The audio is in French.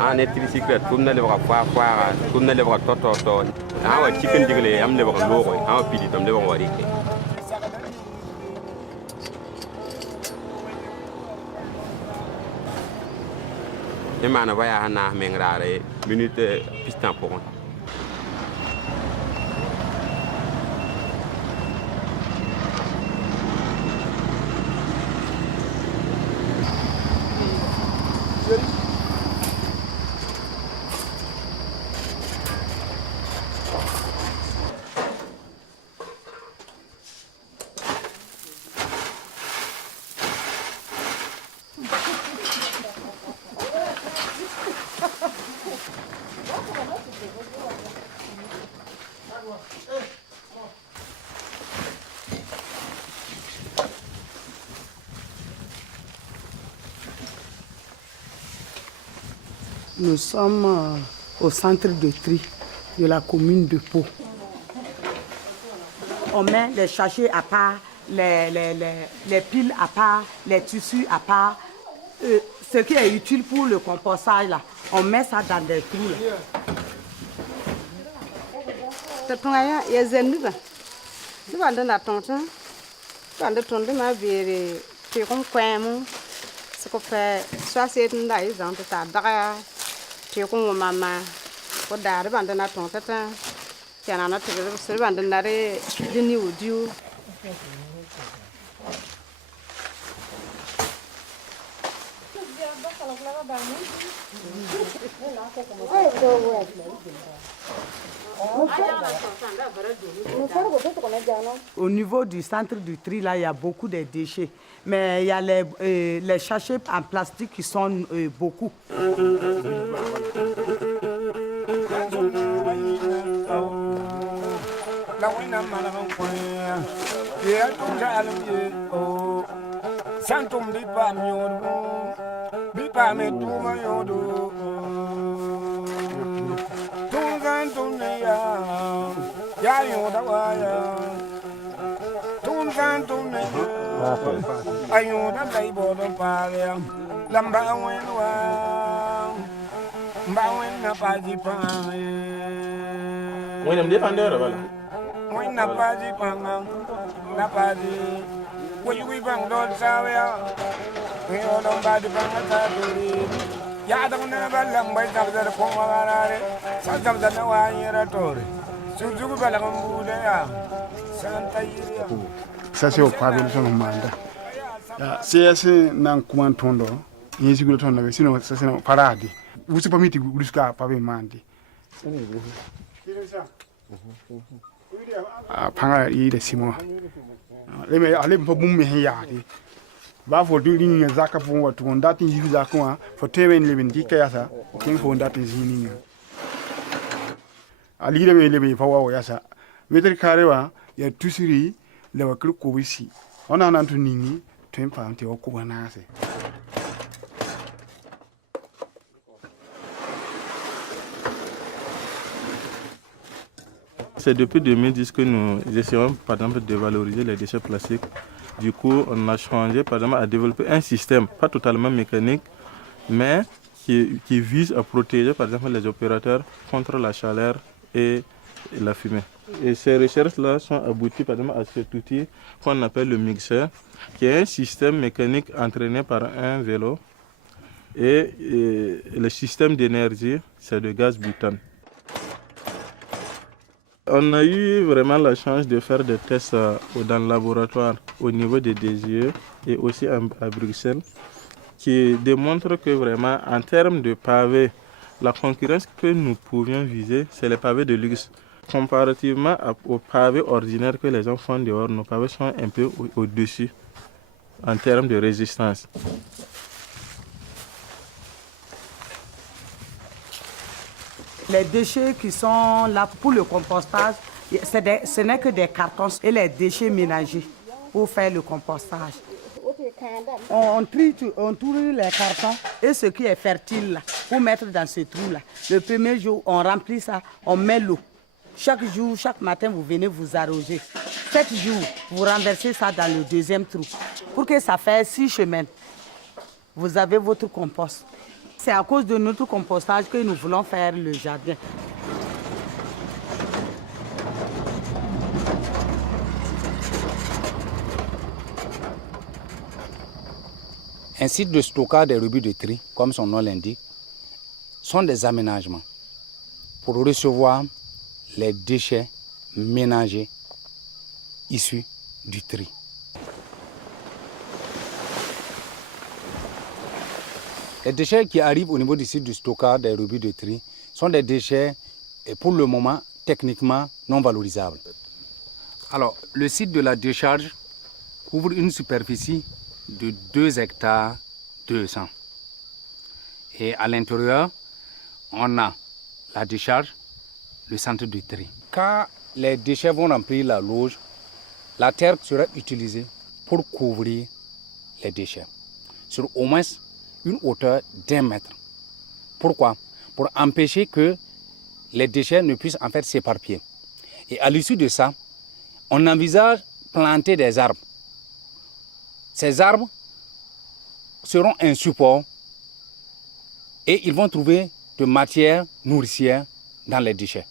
Ane tricyclette tum na lebra fa tum na lebra to awa chicken digle am lebra logo awa pidi tam lebra wari ke e mana vaya hana mengrare minute pistan pour Nous sommes au centre de tri de la commune de Pau. On met les sachets à part, les piles à part, les tissus à part. Ce qui est utile pour le compostage, là, on met ça dans des trous. Au niveau du centre du tri, là, il y a beaucoup de déchets. Mais il y a les sachets en plastique qui sont beaucoup. Ça c'est au pavé de son mandat. C'est un coin tondo. Il y a un tondo, sinon ça c'est un paradis. Vous ne pouvez pas mettre jusqu'à pavé mandi. Panga il est Simon. Les mais allez pas boum mais yadi. Va faut deux lignes zaka pour what on that in you zaka for teven living dikaya king for that is meaning. Ali le me fa yasa. Meter karewa ya tusiri le wakru kobisi. Ona nantu nini tempa ante okubanase. C'est depuis 2010 que nous essayons par exemple de valoriser les déchets plastiques. Du coup, on a changé par exemple à développer un système, pas totalement mécanique, mais qui vise à protéger par exemple les opérateurs contre la chaleur et la fumée. Et ces recherches-là sont abouties par exemple à cet outil qu'on appelle le mixeur, qui est un système mécanique entraîné par un vélo Et le système d'énergie, c'est de gaz butane. On a eu vraiment la chance de faire des tests dans le laboratoire au niveau des DGE et aussi à Bruxelles, qui démontrent que vraiment, en termes de pavés, la concurrence que nous pouvions viser, c'est les pavés de luxe. Comparativement aux pavés ordinaires que les gens font dehors, nos pavés sont un peu au-dessus en termes de résistance. Les déchets qui sont là pour le compostage, ce n'est que des cartons et les déchets ménagers pour faire le compostage. On trie les cartons et ce qui est fertile là, pour mettre dans ce trou-là. Le premier jour, on remplit ça, on met l'eau. Chaque jour, chaque matin, vous venez vous arroser. 7 jours, vous renversez ça dans le deuxième trou. Pour que ça fasse 6 semaines, vous avez votre compost. C'est à cause de notre compostage que nous voulons faire le jardin. Un site de stockage des rebuts de tri, comme son nom l'indique, sont des aménagements pour recevoir les déchets ménagers issus du tri. Les déchets qui arrivent au niveau du site de stockage des rebuts de tri sont des déchets, pour le moment, techniquement non valorisables. Alors, le site de la décharge couvre une superficie de 2 hectares 200. Et à l'intérieur, on a la décharge, le centre de tri. Quand les déchets vont remplir la loge, la terre sera utilisée pour couvrir les déchets sur au moins une hauteur d'1 mètre. Pourquoi? Pour empêcher que les déchets ne puissent en fait s'éparpiller. Et à l'issue de ça, on envisage planter des arbres. Ces arbres seront un support et ils vont trouver de matière nourricière dans les déchets.